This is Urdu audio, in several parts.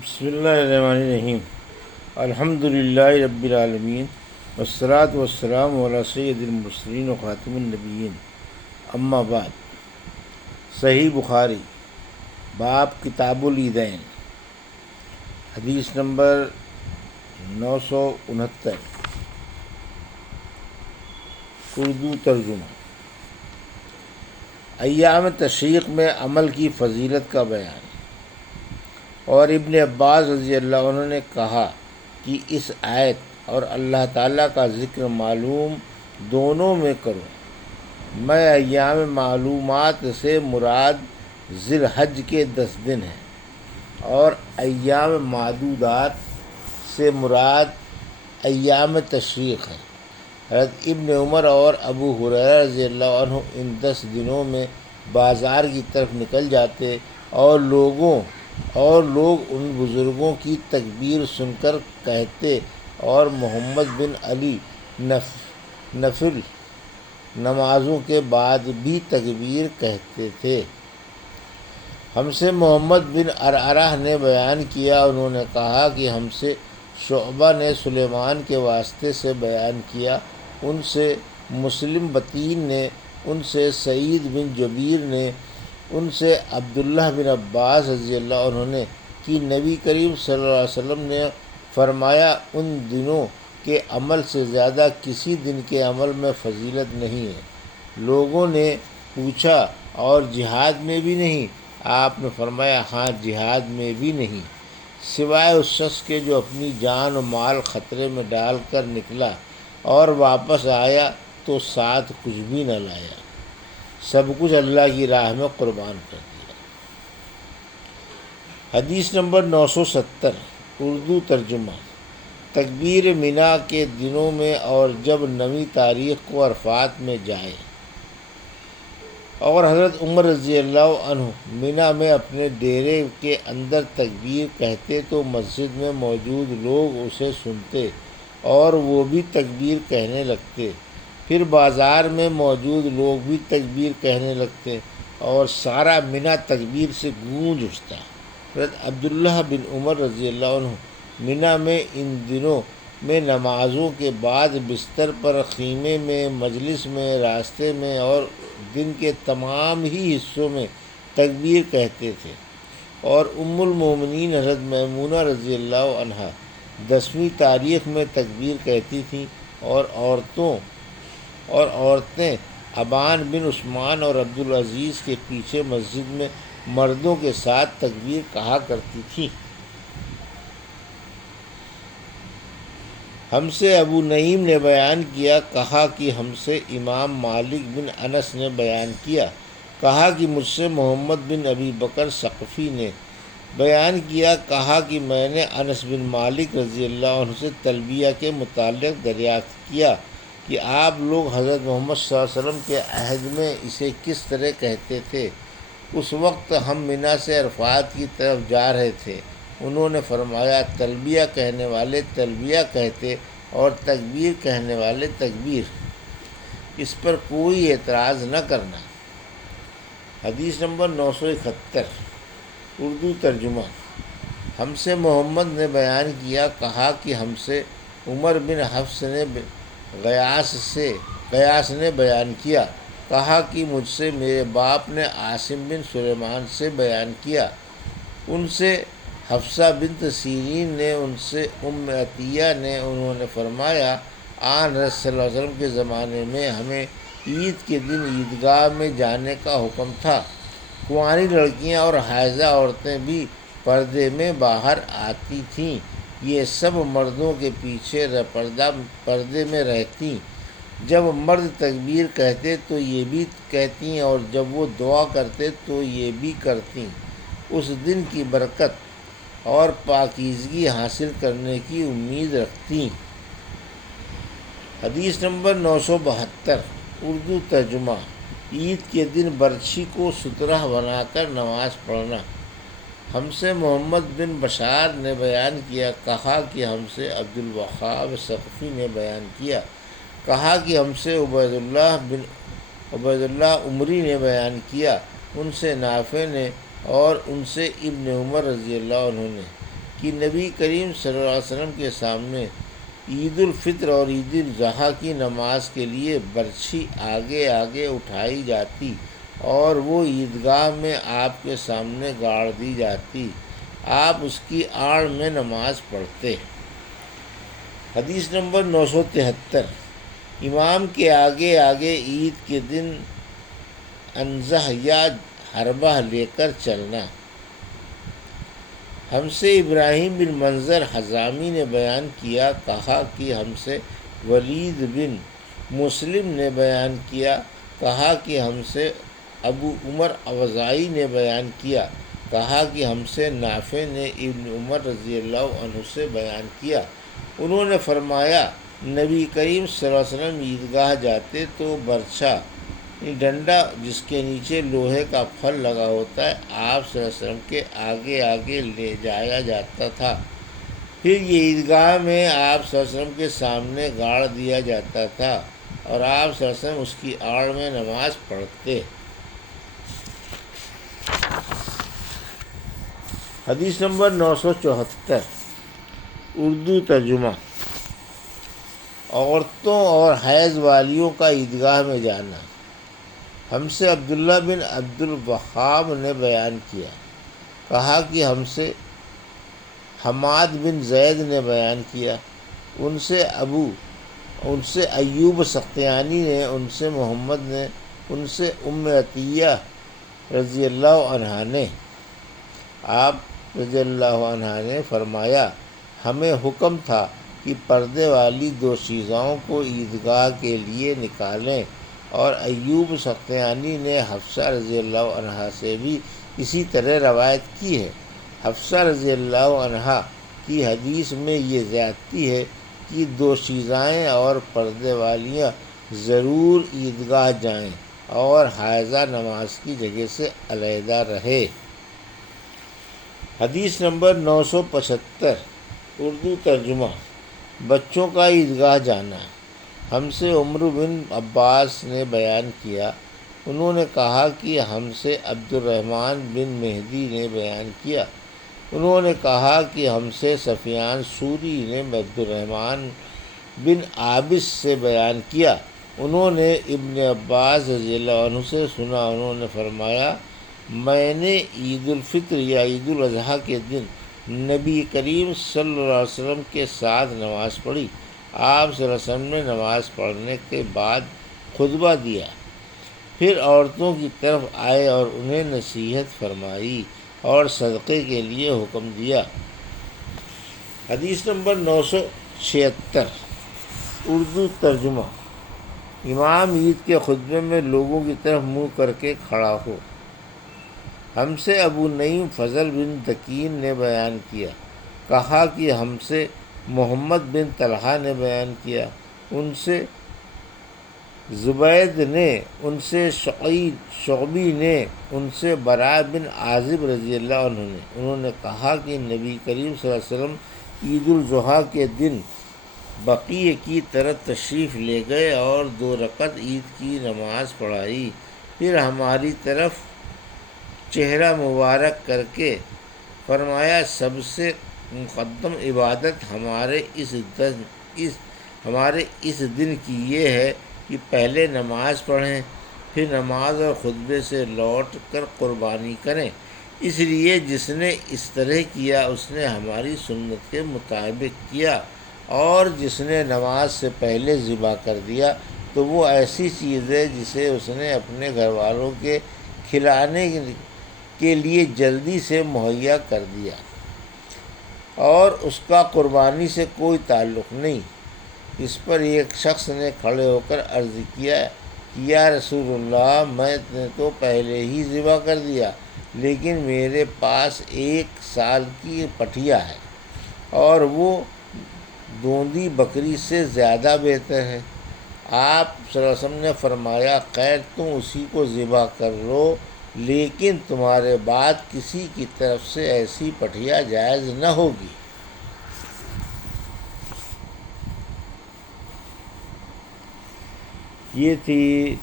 بسم اللہ الرحمن الرحیم الحمد للہ رب العالمین والصلاة والسلام علی سید المرسلین و خاتم النبیین اما بعد۔ صحیح بخاری باب کتاب العیدین، حدیث نمبر 969، اردو ترجمہ۔ ایام تشریق میں عمل کی فضیلت کا بیان۔ اور ابن عباس رضی اللہ عنہ نے کہا کہ اس آیت اور اللہ تعالیٰ کا ذکر معلوم دونوں میں کرو۔ میں ایام معلومات سے مراد ذی الحج کے 10 دن ہیں، اور ایام معدودات سے مراد ایام تشریق ہے۔ حضرت ابن عمر اور ابو ہریرہ رضی اللہ عنہ ان 10 دنوں میں بازار کی طرف نکل جاتے اور لوگ ان بزرگوں کی تکبیر سن کر کہتے، اور محمد بن علی نفل نمازوں کے بعد بھی تکبیر کہتے تھے۔ ہم سے محمد بن عرعرہ نے بیان کیا، انہوں نے کہا کہ ہم سے شعبہ نے سلیمان کے واسطے سے بیان کیا، ان سے مسلم بطین نے، ان سے سعید بن جبیر نے، ان سے عبداللہ بن عباس رضی اللہ عنہ نے کہ نبی کریم صلی اللہ علیہ وسلم نے فرمایا، ان دنوں کے عمل سے زیادہ کسی دن کے عمل میں فضیلت نہیں ہے۔ لوگوں نے پوچھا، اور جہاد میں بھی نہیں؟ آپ نے فرمایا، ہاں، جہاد میں بھی نہیں، سوائے اس شخص کے جو اپنی جان و مال خطرے میں ڈال کر نکلا اور واپس آیا تو ساتھ کچھ بھی نہ لایا، سب کچھ اللہ کی راہ میں قربان کر دیا۔ حدیث نمبر 970، اردو ترجمہ۔ تکبیر منا کے دنوں میں اور جب 9 تاریخ کو عرفات میں جائے۔ اور حضرت عمر رضی اللہ عنہ منا میں اپنے ڈیرے کے اندر تکبیر کہتے تو مسجد میں موجود لوگ اسے سنتے اور وہ بھی تکبیر کہنے لگتے، پھر بازار میں موجود لوگ بھی تکبیر کہنے لگتے اور سارا منا تکبیر سے گونج اٹھتا۔ حضرت عبداللہ بن عمر رضی اللہ عنہ منا میں ان دنوں میں نمازوں کے بعد بستر پر، خیمے میں، مجلس میں، راستے میں اور دن کے تمام ہی حصوں میں تکبیر کہتے تھے۔ اور ام المومنین حضرت میمونہ رضی اللہ عنہا 10ویں تاریخ میں تکبیر کہتی تھیں، اور عورتیں ابان بن عثمان اور عبدالعزیز کے پیچھے مسجد میں مردوں کے ساتھ تکبیر کہا کرتی تھیں۔ ہم سے ابو نعیم نے بیان کیا، کہا کہ ہم سے امام مالک بن انس نے بیان کیا، کہا کہ مجھ سے محمد بن ابی بکر ثقفی نے بیان کیا، کہا کہ میں نے انس بن مالک رضی اللہ عنہ سے تلبیہ کے متعلق دریافت کیا کہ آپ لوگ حضرت محمد صلی اللہ علیہ وسلم کے عہد میں اسے کس طرح کہتے تھے۔ اس وقت ہم منا سے عرفات کی طرف جا رہے تھے۔ انہوں نے فرمایا، تلبیہ کہنے والے تلبیہ کہتے اور تکبیر کہنے والے تکبیر، اس پر کوئی اعتراض نہ کرنا۔ حدیث نمبر 971، اردو ترجمہ۔ ہم سے محمد نے بیان کیا، کہا کہ ہم سے عمر بن حفص نے غیاث نے بیان کیا، کہا کہ مجھ سے میرے باپ نے عاصم بن سلیمان سے بیان کیا، ان سے حفصہ بنت سیرین نے، ان سے عطیہ نے، انہوں نے فرمایا، آن رسول صلی اللہ علیہ وسلم کے زمانے میں ہمیں عید کے دن عیدگاہ میں جانے کا حکم تھا۔ کنواری لڑکیاں اور حائضہ عورتیں بھی پردے میں باہر آتی تھیں، یہ سب مردوں کے پیچھے پردے میں رہتیں۔ جب مرد تکبیر کہتے تو یہ بھی کہتیں، اور جب وہ دعا کرتے تو یہ بھی کرتیں، اس دن کی برکت اور پاکیزگی حاصل کرنے کی امید رکھتیں۔ حدیث نمبر 972، اردو ترجمہ۔ عید کے دن برچھی کو سترہ بنا کر نماز پڑھنا۔ ہم سے محمد بن بشار نے بیان کیا، کہا کہ ہم سے عبد الوہاب ثقفی نے بیان کیا، کہا کہ ہم سے عبید اللہ عمری نے بیان کیا، ان سے نافع نے اور ان سے ابن عمر رضی اللہ عنہ نے کہ نبی کریم صلی اللہ علیہ وسلم کے سامنے عید الفطر اور عید الاضحیٰ کی نماز کے لیے برچھی آگے آگے اٹھائی جاتی اور وہ عیدگاہ میں آپ کے سامنے گاڑ دی جاتی، آپ اس کی آڑ میں نماز پڑھتے۔ حدیث نمبر 973۔ امام کے آگے آگے عید کے دن انضح یا حربہ لے کر چلنا۔ ہم سے ابراہیم بن منظر حضامی نے بیان کیا، کہا کہ ہم سے ولید بن مسلم نے بیان کیا، کہا کہ ہم سے ابو عمر اوزاعی نے بیان کیا، کہا کہ ہم سے نافع نے ابن عمر رضی اللہ عنہ سے بیان کیا، انہوں نے فرمایا نبی کریم صلی اللہ علیہ وسلم عیدگاہ جاتے تو برچھا ڈنڈا جس کے نیچے لوہے کا پھل لگا ہوتا ہے آپ صلی اللہ علیہ وسلم کے آگے آگے لے جایا جاتا تھا، پھر یہ عیدگاہ میں آپ صلی اللہ علیہ وسلم کے سامنے گاڑ دیا جاتا تھا اور آپ صلی اللہ علیہ وسلم اس کی آڑ میں نماز پڑھتے۔ حدیث نمبر 974۔ اردو ترجمہ۔ عورتوں اور حیض والیوں کا عیدگاہ میں جانا۔ ہم سے عبداللہ بن عبد الوہاب نے بیان کیا، کہا کہ ہم سے حماد بن زید نے بیان کیا، ان سے ایوب سختیانی نے، ان سے محمد نے، ان سے ام عطیہ رضی اللہ عنہا نے، آپ رضی اللہ عنہا نے فرمایا ہمیں حکم تھا کہ پردے والی دوشیزاؤں کو عیدگاہ کے لیے نکالیں، اور ایوب سختیانی نے حفصہ رضی اللہ عنہا سے بھی اسی طرح روایت کی ہے۔ حفصہ رضی اللہ عنہا کی حدیث میں یہ زیادتی ہے کہ دوشیزائیں اور پردے والیاں ضرور عیدگاہ جائیں اور حائضہ نماز کی جگہ سے علیحدہ رہے۔ حدیث نمبر 975۔ اردو ترجمہ۔ بچوں کا عیدگاہ جانا۔ ہم سے عمر بن عباس نے بیان کیا، انہوں نے کہا کہ ہم سے عبد الرحمن بن مہدی نے بیان کیا، انہوں نے کہا کہ ہم سے سفیان ثوری نے عبد الرحمن بن عابس سے بیان کیا، انہوں نے ابن عباس رضی اللہ عنہ سے سنا، انہوں نے فرمایا میں نے عید الفطر یا عید الاضحیٰ کے دن نبی کریم صلی اللہ علیہ وسلم کے ساتھ نماز پڑھی، آپ صلی اللہ علیہ وسلم نے نماز پڑھنے کے بعد خطبہ دیا، پھر عورتوں کی طرف آئے اور انہیں نصیحت فرمائی اور صدقے کے لیے حکم دیا۔ حدیث نمبر 976۔ اردو ترجمہ۔ امام عید کے خطبے میں لوگوں کی طرف منہ کر کے کھڑا ہو۔ ہم سے ابو نعیم فضل بن دکین نے بیان کیا، کہا کہ ہم سے محمد بن طلحہ نے بیان کیا، ان سے زبید نے، ان سے شعبی نے، ان سے براء بن عازب رضی اللہ عنہ نے، انہوں نے کہا کہ نبی کریم صلی اللہ علیہ وسلم عید الاضحیٰ کے دن بقیع کی طرف تشریف لے گئے اور 2 رکعت عید کی نماز پڑھائی، پھر ہماری طرف چہرہ مبارک کر کے فرمایا سب سے مقدم عبادت ہمارے اس دن کی یہ ہے کہ پہلے نماز پڑھیں، پھر نماز اور خطبے سے لوٹ کر قربانی کریں، اس لیے جس نے اس طرح کیا اس نے ہماری سنت کے مطابق کیا، اور جس نے نماز سے پہلے ذبح کر دیا تو وہ ایسی چیز ہے جسے اس نے اپنے گھر والوں کے کھلانے کے لیے جلدی سے مہیا کر دیا اور اس کا قربانی سے کوئی تعلق نہیں۔ اس پر ایک شخص نے کھڑے ہو کر عرض کیا کہ یا رسول اللہ، میں نے تو پہلے ہی ذبح کر دیا، لیکن میرے پاس 1 سال کی پٹھیا ہے اور وہ دوندی بکری سے زیادہ بہتر ہے۔ آپ صلی اللہ علیہ وسلم نے فرمایا خیر تم اسی کو ذبح کر لو، لیکن تمہارے بعد کسی کی طرف سے ایسی پٹھیا جائز نہ ہوگی۔ یہ تھی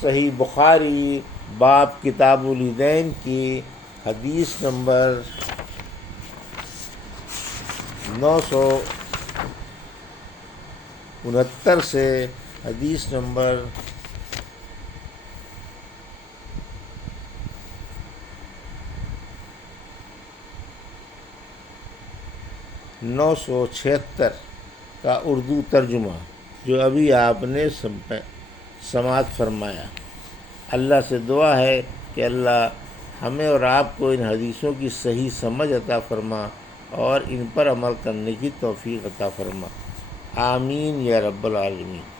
صحیح بخاری باب کتاب العیدین کی حدیث نمبر 969 سے حدیث نمبر 976 کا اردو ترجمہ جو ابھی آپ نے سماعت فرمایا۔ اللہ سے دعا ہے کہ اللہ ہمیں اور آپ کو ان حدیثوں کی صحیح سمجھ عطا فرما اور ان پر عمل کرنے کی توفیق عطا فرما۔ آمین یا رب العالمین۔